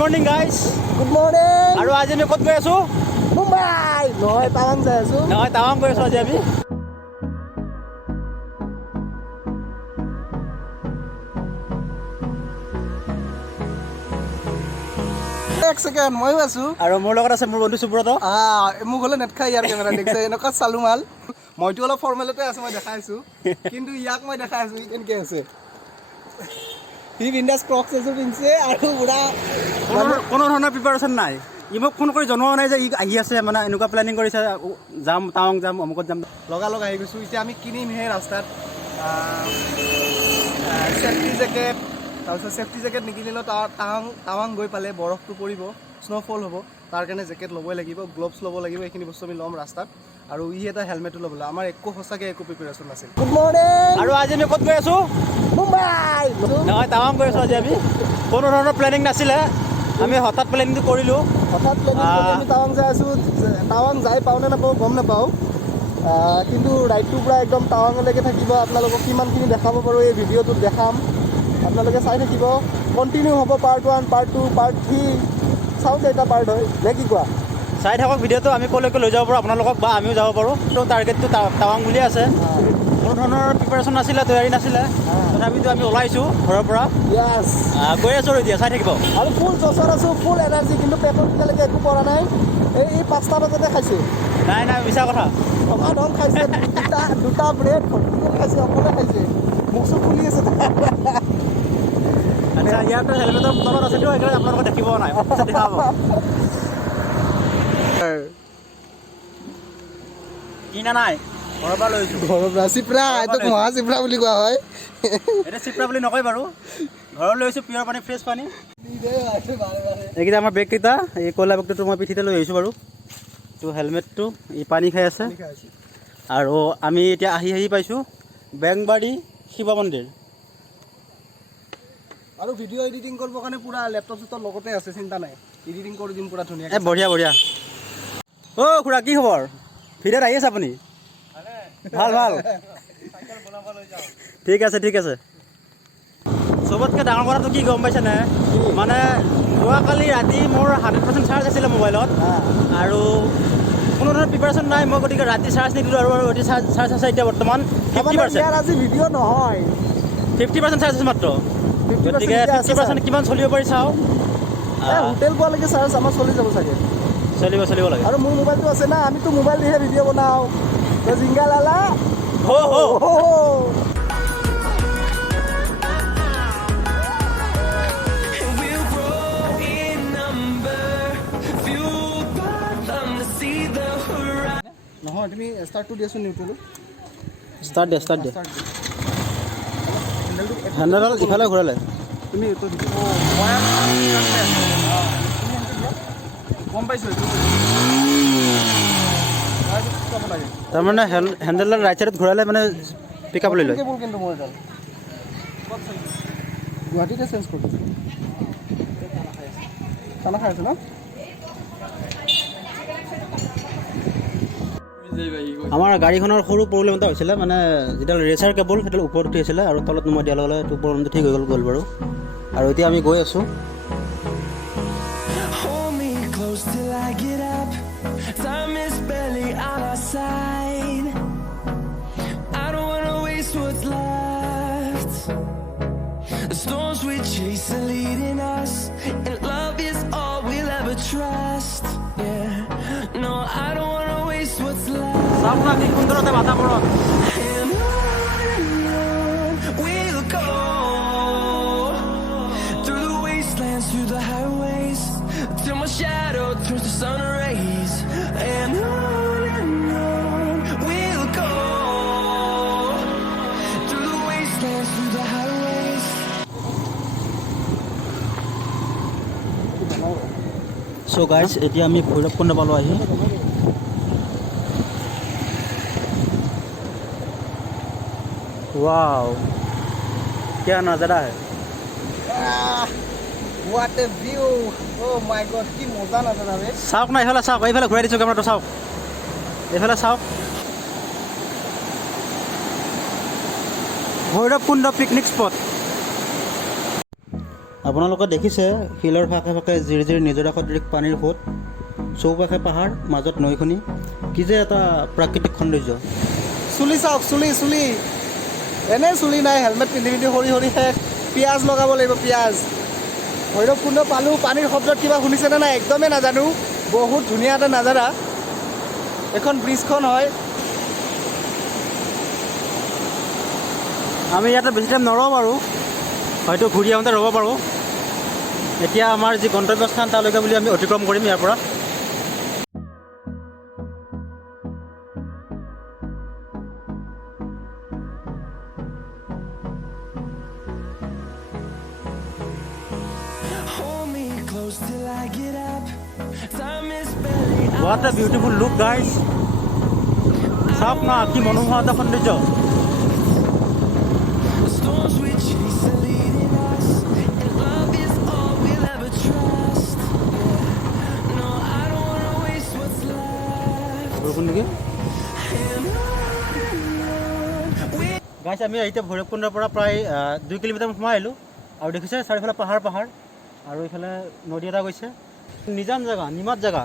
morning guys. Good morning. আৰু আজি আমি ক'ত গৈ আছো? মুম্বাই নহয় টাৱাং যাই আছো। নহয় টাৱাং গৈ আছো আজি আমি। এক সেকেন্ড মইও আছো আৰু মোৰ লগত আছে মোৰ বন্ধু সুব্ৰত। মোক হলে নেট খাই ইয়াৰ কেমেৰা দেখছে এনেকা চালু মাল মইতো অলপ ফৰ্মেলতে আছো মই দেখাইছো কিন্তু ইয়াক মই দেখাইছো ই কেনকে আছে হি বিন্দাস ক্ৰক্স এজো পিনছে আৰু পুৰা কোনো ধৰণৰ প্ৰিপাৰেচন নাই ই মোক ফোন কৰি জনোৱা নাই যে ই আহি আছে মানে এনেকুৱা প্লেনিং কৰিছে যাম টাৱাং যাম অমুকত যাম লগা লগ আহি গৈছো এতিয়া আমি কিনিমহে ৰাস্তাত সেফটি জেকেট তাৰপিছত সেফটি জেকেট নিকিনিলেও টাৱাং গৈ পালে বৰফটো পৰিব স্ন'ফল হ'ব তাৰ কাৰণে জেকেট ল'বই লাগিব গ্লভছ ল'ব লাগিব এইখিনি বস্তু আমি ল'ম ৰাস্তাত আৰু ই এটা হেলমেটো ল'বলৈ আমাৰ একো সঁচাকৈ একো প্ৰিপেৰেশ্যন নাছিল গুড মৰ্ণিং আৰু আজি আমি ক'ত গৈ আছো মুম্বাই নহয় টাৱাং গৈ আছো আজি আমি কোনো ধৰণৰ প্লেনিং নাছিলে আমি হঠাৎ প্লেনিংটো কৰিলোঁ হঠাৎ প্লেনিং আমি টাৱাং যাই আছো টাৱাং যাই পাওঁ নে নাপাওঁ গম নাপাওঁ কিন্তু ৰাইডটো পূৰা একদম টাৱাঙলৈকে থাকিব আপোনালোকক কিমানখিনি দেখাব পাৰোঁ এই ভিডিঅ'টোত দেখাম আপোনালোকে চাই থাকিব কণ্টিনিউ হ'ব পাৰ্ট 1 পাৰ্ট 2 পাৰ্ট 3 চাওঁ কেইটা পাৰ্ট হয় নে কি কোৱা চাই থাকক ভিডিঅ'টো আমি ক'লৈকে লৈ যাব পাৰোঁ আপোনালোকক বা আমিও যাব পাৰোঁ তো টাৰ্গেটটো টাৱাং বুলিয়ে আছে কোনো ধৰণৰ প্ৰিপাৰেশ্যন নাছিলে তৈয়াৰী নাছিলে তথাপিতো আমি ওলাইছোঁ ঘৰৰ পৰা গৈ আছোঁ এতিয়া চাই থাকিব আৰু ফুল জচত আছোঁ ফুল এনাৰ্জি কিন্তু পেটত এতিয়ালৈকে একো পৰা নাই এই 5টা বজাতে খাইছোঁ নাই নাই মিছা কথা ধন খাইছে দুটা ব্ৰেড খাইছে অকলে খাইছে মুখ চুখ ফুলি আছে আচ্ছা ইয়াতে হেলমেটৰ তলত আছে সেইকাৰণে আপোনালোকে দেখিব নাই দেখাব কিনা নাই ঘৰৰ পৰা লৈছোঁ ঘৰৰ পৰা চিপৰা এইটো মহা চিপৰা বুলি কোৱা হয় এতিয়া চিপৰা বুলি নকয় বাৰু ঘৰত লৈছোঁ পিয়ৰ পানী ফ্ৰেছ পানী এইকেইটা আমাৰ বেগকেইটা এই কয়লা বেগটো মই পিঠিতে লৈ আহিছোঁ বাৰু তো হেলমেটটো এই পানী খাই আছে আৰু আমি এতিয়া আহি পাইছোঁ বেংবাৰী শিৱ মন্দিৰ আৰু ভিডিঅ' এডিটিং কৰিবৰ কাৰণে পুৰা লেপটপ চেপটপ লগতে আছে চিন্তা নাই এডিটিং কৰি দিম পুৰা ধুনীয়া বঢ়িয়া বঢ়িয়া অ' খুৰা কি খবৰ ভিডিঅ'ত আহি আছে আপুনি ভাল ভাল ঠিক আছে ঠিক আছে চবতকৈ ডাঙৰ কথাটো কি গম পাইছেনে মানে যোৱাকালি ৰাতি মোৰ 100% চাৰ্জ আছিলে মোবাইলত আৰু কোনো ধৰণৰ প্ৰিপাৰেশ্যন নাই মই গতিকে ৰাতি চাৰ্জ নিদিলোঁ আৰু ৰাতি চাৰ্জ আছে এতিয়া বৰ্তমান 50% আজি ভিডিঅ' নহয় 50% চাৰ্জ আছে মাত্ৰ গতিকে 50% কিমান চলিব পাৰি চাওঁ হোটেল পোৱালৈকে চাৰ্জ আমাৰ চলি যাব চাগে চলিব লাগে আৰু মোৰ মোবাইলটো আছে না আমিতো মোবাইল দিহে ভিডিঅ' বনাওঁ তো জিংগা লালা নহয় তুমি ষ্টাৰ্টটো দিয়াচোন নিউট্ৰেলো ষ্টাৰ্ট দিয়া হেণ্ডেলডাল ইফালে ঘূৰালে তুমি গম পাইছোঁ তাৰমানে হেণ্ডেলডাল ৰাইট ছাইডত ঘূৰালে মানে পিক আপ লৈ লয় কিন্তু মোৰ এডাল গুৱাহাটীতে চেঞ্জ কৰিছোঁ খানা খাই আছে ন আমাৰ গাড়ীখনৰ সৰু প্ৰব্লেম এটা হৈছিলে মানে যিডাল ৰেচাৰ কেবল সেইডাল ওপৰত উঠি আছিলে আৰু তলত নমাই দিয়াৰ লগে লগে প্ৰব্লেমটো ঠিক হৈ গ'ল বাৰু আৰু এতিয়া আমি গৈ আছোঁ চাওক কি সুন্দৰতে বাতাবৰণ চ' গাইজ এতিয়া আমি ভৈৰৱকুণ্ড পালোঁ আহি वाओ क्या नज़ारा है What a view! Oh my God, কি মজা নজাৰা বে চাওক না এইফালে চাওক এইফালে ঘূৰাই দিছোঁ কেমেৰাটো চাওক এইফালে চাওক ভৈৰৱকুণ্ড পিকনিক স্পট আপোনালোকে দেখিছে শিলৰ ফাকে ফাকে জিৰ জিৰ নিজৰা সদৃশ পানীৰ সোঁত, চৌপাশে পাহাৰ, মাজত নৈখনি। কি যে এটা প্ৰাকৃতিক সৌন্দৰ্য। চুলি চাওক, চুলি এনেই চুলি নাই, হেলমেট পিন্ধি পিন্ধি সৰি সৰি শেষ। পিঁয়াজ লগাব লাগিব, পিঁয়াজ। ভৈৰৱকুণ্ড পালোঁ, পানীৰ শব্দত কিবা শুনিছেনে নাই একদমেই নাজানো। বহুত ধুনীয়া এটা নাজাৰা। এখন ব্ৰিজখন হয়। আমি ইয়াতে বেছি টাইম নৰওঁ বাৰু, হয়তো ঘূৰি আহোঁতে ৰ'ব পাৰোঁ। এতিয়া আমাৰ যি গন্তব্যস্থান তালৈকে বুলি আমি অতিক্ৰম কৰিম ইয়াৰ পৰা। What a beautiful look, guys. চাওক না, কি মনোমোহা এটা সৌন্দৰ্য। গাইছ, আমি এতিয়া ভৈৰৱকুণ্ডৰ পৰা প্ৰায় 2 কিলোমিটাৰ সোমাই আহিলোঁ। আৰু দেখিছে চাৰিওফালে পাহাৰ আৰু এইফালে নদী এটা গৈছে। নিজান জেগা, নিমাত জেগা।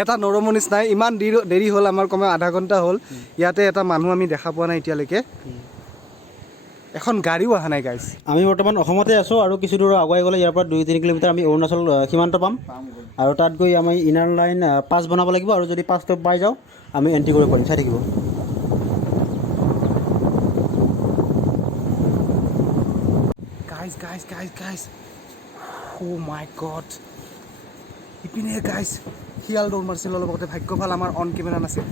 এটা নৰম নিচিনাই। ইমান দেৰি হ'ল, আমাৰ কমেও আধা ঘণ্টা হ'ল। ইয়াতে এটা মানুহ আমি দেখা পোৱা নাই এতিয়ালৈকে। এখন গাড়ীও অহা নাই গাইছ। আমি বৰ্তমান অসমতে আছোঁ আৰু কিছু দূৰ আগুৱাই গ'লে ইয়াৰ পৰা 2-3 কিলোমিটাৰ আমি অৰুণাচল সীমান্ত পাম। আৰু তাত গৈ আমি ইনাৰ লাইন পাছ বনাব লাগিব, আৰু যদি পাছটো পাই যাওঁ আমি এণ্ট্ৰি কৰিব পাৰিম। চাই থাকিব। গাইছ Oh my God, ইপিনে গাইছ শিয়াল দৌৰ মাৰিছিল অলপতে। ভাগ্য ভাল আমাৰ অন কেমেৰা নাছিল।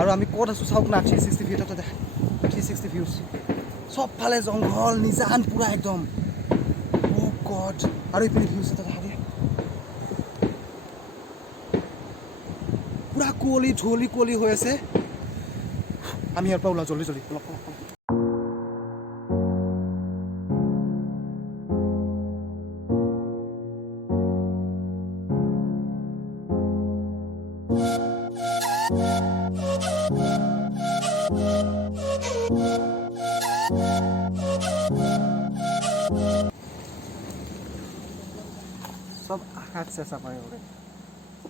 আৰু আমি ক'ত আছোঁ চাওক না, 360 ভিউতে দেখা, 360 ভিউজ। চবফালে জংঘল, নিজান পুৰা একদম। Oh God, আৰু ইপিনে ভিউজ এটা দেখা দিয়ে, পুৰা কুঁৱলী হৈ আছে। আমি ইয়াৰ পৰা ওলাওঁ জল্দি অলপ। চব আশাত চেঁচা পায়।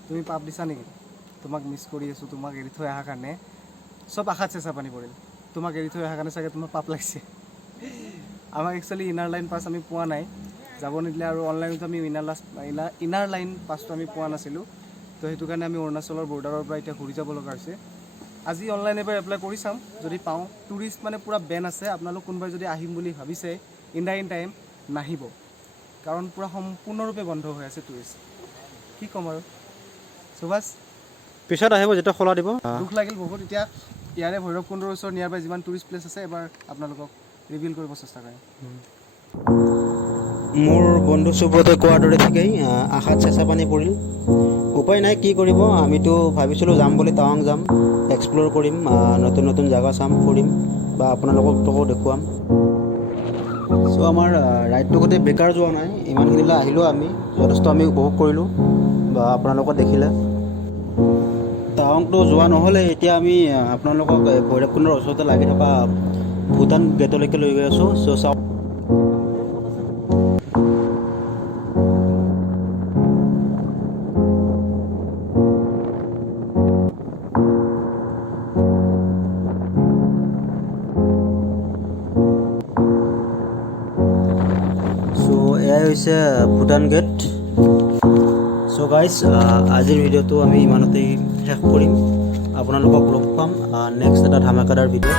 তুমি পাপ দিছা নেকি? তোমাক মিছ কৰি আছোঁ, তোমাক এৰি থৈ অহাৰ কাৰণে। চব আশাত চেঁচা পানী পৰিল। তোমাক এৰি থৈ অহাৰ কাৰণে চাগে তোমাৰ পাপ লাগিছে। আমাক একচুৱেলি ইনাৰ লাইন পাছ আমি পোৱা নাই, যাব নিদিলে। আৰু অনলাইনতো আমি ইনাৰ লাইন পাছটো আমি পোৱা নাছিলোঁ। তো সেইটো কাৰণে আমি অৰুণাচলৰ বৰ্ডাৰৰ পৰা এতিয়া ঘূৰি যাব লগা হৈছে। আজি অনলাইন এবাৰ এপ্লাই কৰি চাম, যদি পাওঁ। টুৰিষ্ট মানে পূৰা বেন আছে। আপোনালোক কোনোবাই যদি আহিম বুলি ভাবিছে ইন টাইম নাহিব, কাৰণ পূৰা সম্পূৰ্ণৰূপে বন্ধ হৈ আছে টুৰিষ্ট। কি ক'ম আৰু সুভাষ, পিছত আহিব যেতিয়া খোলা দিব। দুখ লাগিল বহুত। এতিয়া ইয়াৰে ভৈৰৱকুণ্ডৰ ওচৰত নিয়াৰ বাই যিমান টুৰিষ্ট প্লেচ আছে এবাৰ আপোনালোকক ৰিভিল কৰিব চেষ্টা কৰিম। মোৰ বন্ধু সুব্ৰতে কোৱাৰ দৰে ঠিকেই, আশাত চেঁচা পানী পৰিল। উপায় নাই, কি কৰিব। আমিতো ভাবিছিলোঁ যাম বুলি, টাৱাং যাম, এক্সপ্ল'ৰ কৰিম, নতুন নতুন জেগা চাম, ফুৰিম, বা আপোনালোককো দেখুৱাম। চ' আমাৰ ৰাইডটো গোটেই বেকাৰ যোৱা নাই। ইমানখিনিলৈ আহিলোঁ আমি, যথেষ্ট আমি উপভোগ কৰিলোঁ, বা আপোনালোকক দেখিলে। টাৱাংটো যোৱা নহ'লে এতিয়া আমি আপোনালোকক ভৈৰৱকুণ্ডৰ ওচৰতে লাগি থকা ভূটান গেটলৈকে লৈ গৈ আছোঁ। চ' চাওক। এয়াই হৈছে ভূটান গেট। চ' গাইজ, আজিৰ ভিডিঅ'টো আমি ইমানতেই শেষ কৰিম। আপোনালোকক লগ পাম নেক্সট এটা ধামাকাদাৰ ভিডিঅ'।